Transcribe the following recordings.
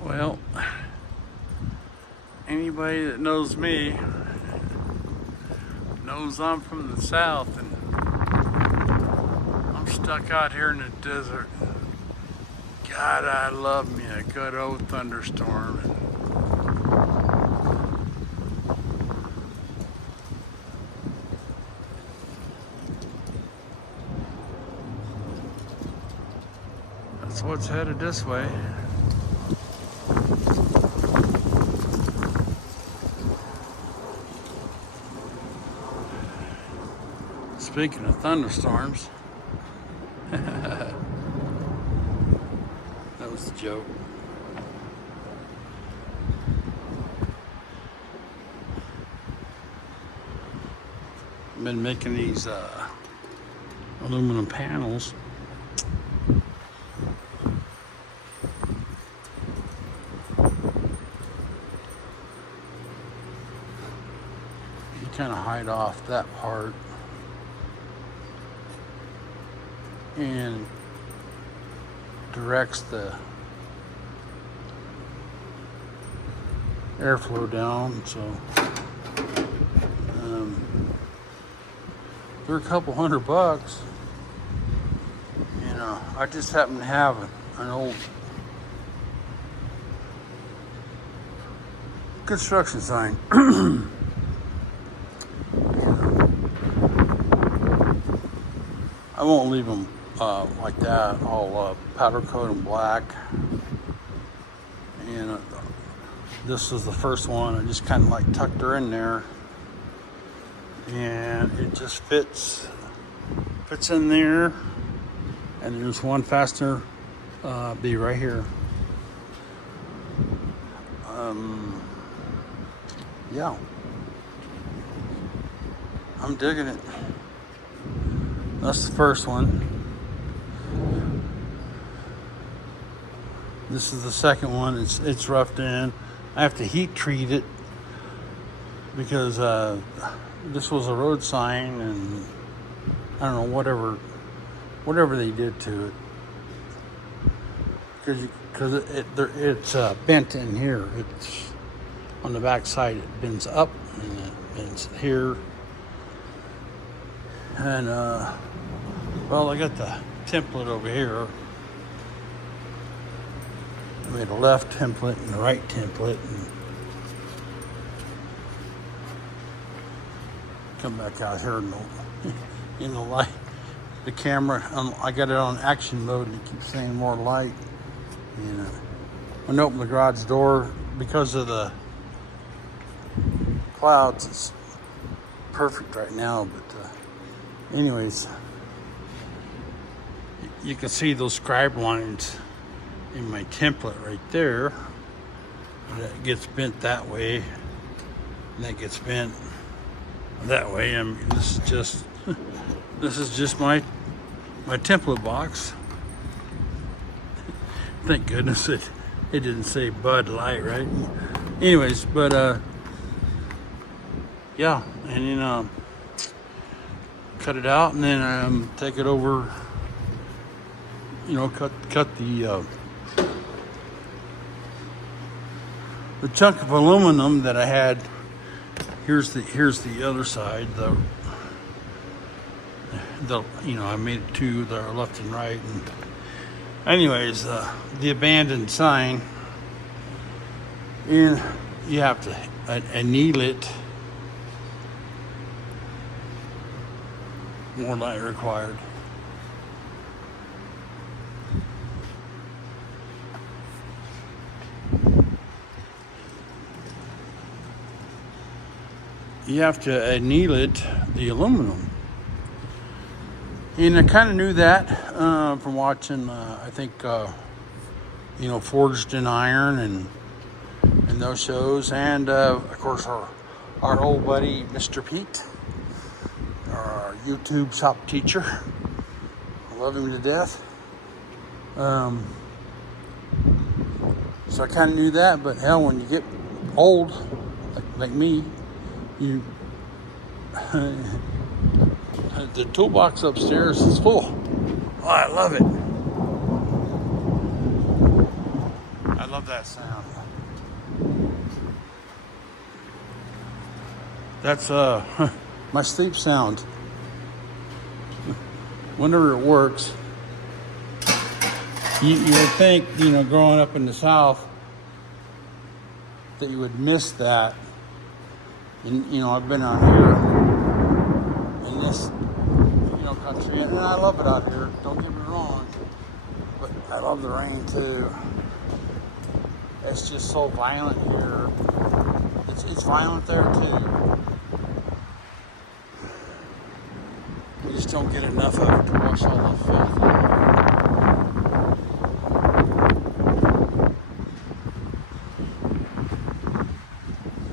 Well, anybody that knows me knows I'm from the south, and I'm stuck out here in the desert. God, I love me a good old thunderstorm. That's what's headed this way. Speaking of thunderstorms, that was a joke. I've been making these aluminum panels. You kind of hide off that part and directs the airflow down, so they're a couple $100. You know, I just happen to have an old construction sign. I won't leave them like that, all powder coat and black. And this was the first one. I just kind of like tucked her in there, and it just fits in there. And there's one fastener be right here. Yeah, I'm digging it. That's the first one. This is the second one. It's roughed in. I have to heat treat it because this was a road sign, and I don't know, whatever they did to it, because it's bent in here. It's on the back side. It bends up and it bends here. And well, I got the template over here. I made a left template and a right template, and come back out here in the light. The camera, I got it on action mode, and it keeps saying more light. And when I open the garage door, because of the clouds, it's perfect right now. But anyways, you can see those scribe lines in my template right there. That gets bent that way, and that gets bent that way. I mean, this is just my template box. Thank goodness it didn't say Bud Light, right? Anyways, but yeah, and then cut it out, and then take it over. You know, cut the chunk of aluminum that I had. Here's the other side. The you know, I made it two, the left and right. And anyways, the abandoned sign, and you have to anneal it. More light required. You have to anneal it, the aluminum. And I kind of knew that from watching, I think, you know, Forged in Iron and those shows. And, of course, our old buddy, Mr. Pete, our YouTube shop teacher. I love him to death. So I kind of knew that, but hell, when you get old, like me, you The toolbox upstairs is full. Oh, I love it. I love that sound. That's my sleep sound. Whenever it works, you would think, growing up in the South, that you would miss that. And I've been out here in this country, and I love it out here. Don't get me wrong, but I love the rain too. It's just so violent here. It's violent there too. We just don't get enough of it to wash all the filth.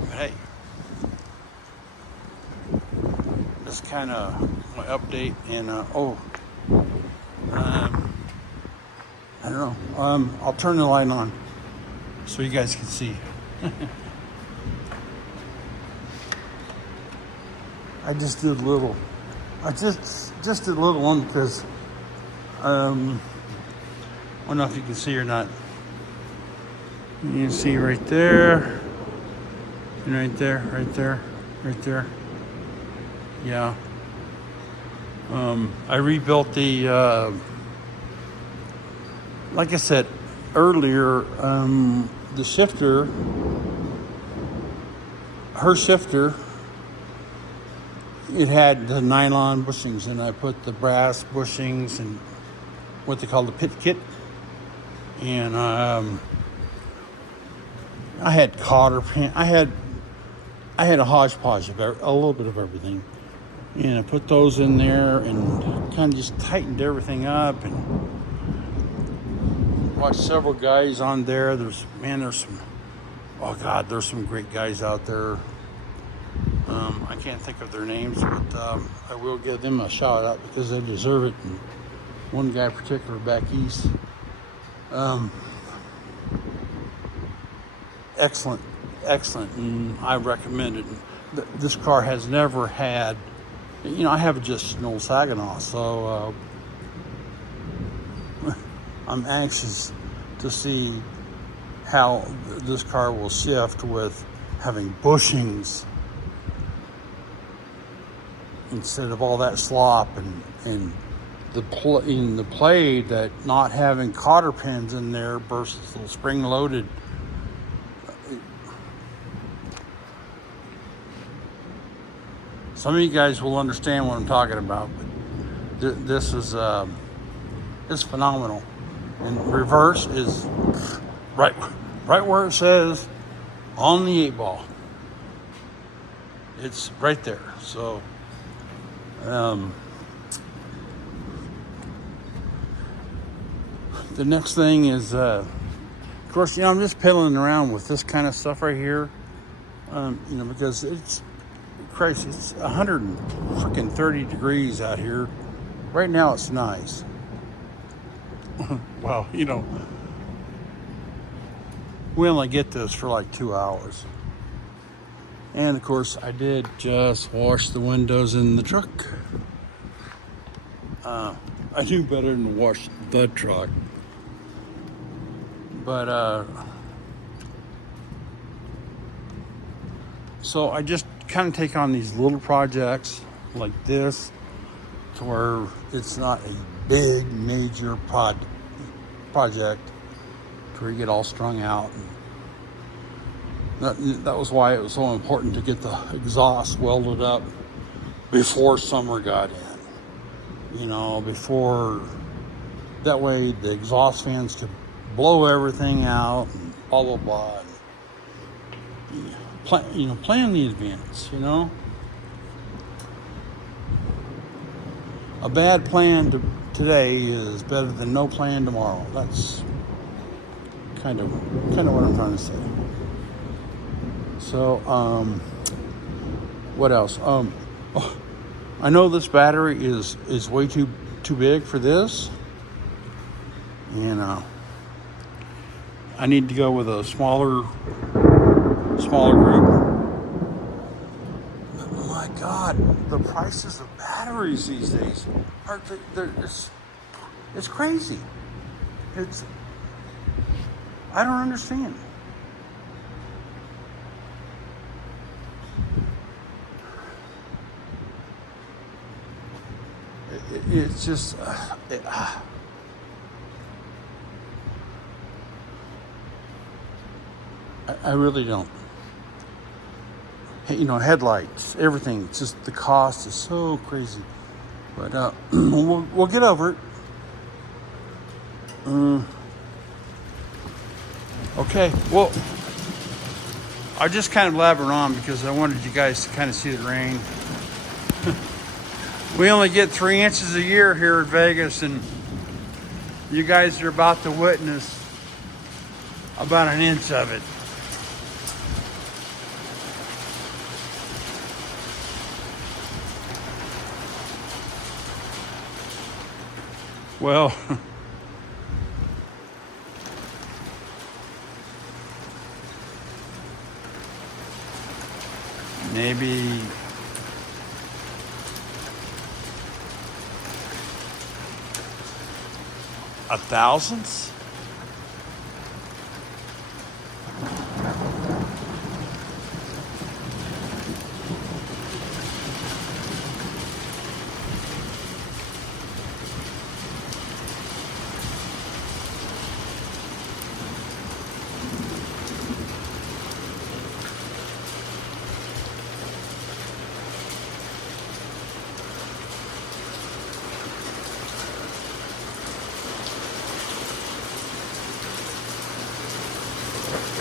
But hey, that's kind of my update. And I don't know. I'll turn the light on so you guys can see. I just did a little. I just did a little one because I don't know if you can see or not. You can see right there, and right there, right there, right there. Yeah. I rebuilt the. Like I said earlier, the shifter, her shifter, it had the nylon bushings, and I put the brass bushings and what they call the pit kit. And I had cotter pin. I had a hodgepodge of a little bit of everything, and I put those in there and kind of just tightened everything up and watched several guys on there. There's some great guys out there. I can't think of their names, but I will give them a shout out because they deserve it. And one guy in particular back east, excellent, and I recommend it. This car has never had, I have just an old Saginaw, so I'm anxious to see how this car will shift with having bushings instead of all that slop, and the play that not having cotter pins in there versus the spring loaded. Some of you guys will understand what I'm talking about, but this is it's phenomenal. And reverse is right where it says on the 8-ball. It's right there. So the next thing is, of course, I'm just piddling around with this kind of stuff right here, because it's crazy. It's 130 degrees out here. Right now it's nice. Well, we only get this for like 2 hours. And of course, I did just wash the windows in the truck. I do better than wash the truck. But, so I just kind of take on these little projects like this to where it's not a big, major project to where you get all strung out. That was why it was so important to get the exhaust welded up before summer got in. Before, that way the exhaust fans could blow everything out and blah, blah, blah. Plan the advance, A bad plan today is better than no plan tomorrow. That's kind of what I'm trying to say. So, what else? I know this battery is way too big for this, and I need to go with a smaller group. Oh my God, the prices of batteries these days are it's crazy. It's I don't understand. It's just I really don't. You know, headlights, everything. It's just the cost is so crazy. But we'll get over it. Okay. Well, I just kind of blabbered on because I wanted you guys to kind of see the rain. We only get 3 inches a year here in Vegas, and you guys are about to witness about an inch of it. Well, maybe a thousandth.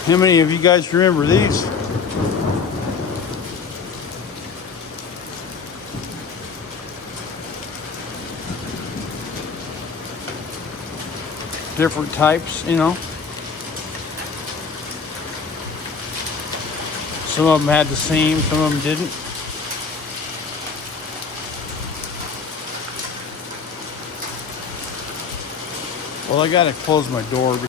How many of you guys remember these? Different types, you know. Some of them had the same, some of them didn't. Well, I gotta close my door.